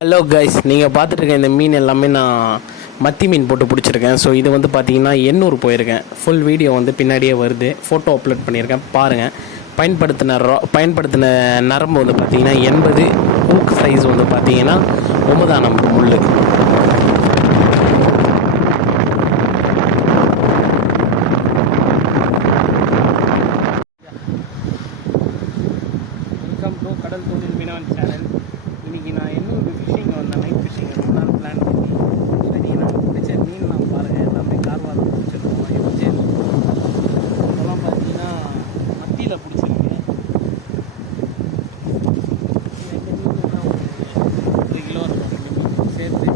Hello guys நீங்கள் பார்த்துட்டு இருக்க இந்த மீன் எல்லாமே நான் மத்தி மீன் போட்டு பிடிச்சிருக்கேன். ஸோ இது வந்து பார்த்தீங்கன்னா எண்ணூர் போயிருக்கேன். ஃபுல் வீடியோ வந்து பின்னாடியே வருது. ஃபோட்டோ அப்லோட் பண்ணியிருக்கேன். பாருங்கள் பயன்படுத்தின ரா பயன்படுத்தின நரம்பு வந்து பார்த்தீங்கன்னா எண்பது ஹூக் சைஸ் வந்து பார்த்தீங்கன்னா ஒன்பதாம் நம்பர் முள் வெல்கம் டு கடல் தொழில் மீனவன் சேனல் இன்னைக்கு நான் எண்ணூர் ஃபிஷிங் வந்தேன் நைட் ஃபிஷிங் ரொம்ப நாள் பிளான் பண்ணி இன்னைக்கு நான் பிடிச்ச மீன் நான் பாருங்கள் எல்லாமே கார்வாரம் பிடிச்சிருக்கோம் எஃப்ஜேன் இதெல்லாம் பார்த்தீங்கன்னா மத்தியில் பிடிச்சிருக்கேன் இந்த மீன்லாம் ஒரு ஒரு கிலோ இருக்கும் இந்த மீன் சேர்த்து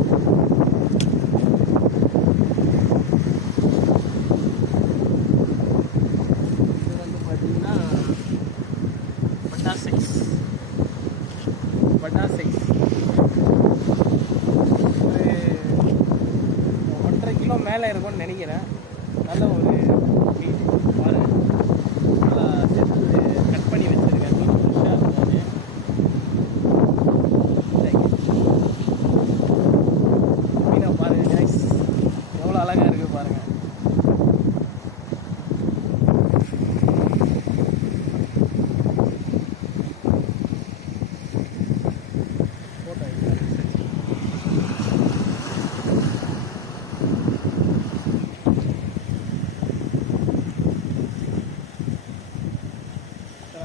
இது வந்து பார்த்தீங்கன்னா பட்டா சைஸ் ஒரு ஒன்றரை கிலோ மேலே இருக்கும்னு நினைக்கிறேன். நல்ல ஒரு மீன். பாருங்கள் நல்லா சேர்த்து கட் பண்ணி வச்சுருக்கேன். மீன் ஃப்ரெஷ்ஷாக இருக்காது மீனை பாருங்கள் எவ்வளோ அழகாக இருக்குது பாருங்கள்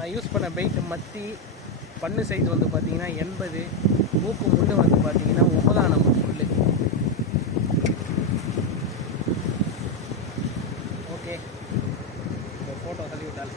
நான் யூஸ் பண்ண பெயிட் மத்தி பண்ணு சைஸ் வந்து பார்த்தீங்கன்னா எண்பது மூக்கு முள் வந்து பார்த்திங்கன்னா ஒன்பதாம் நம்பர் முள் ஓகே இந்த ஃபோட்டோ தள்ளி விட்டால்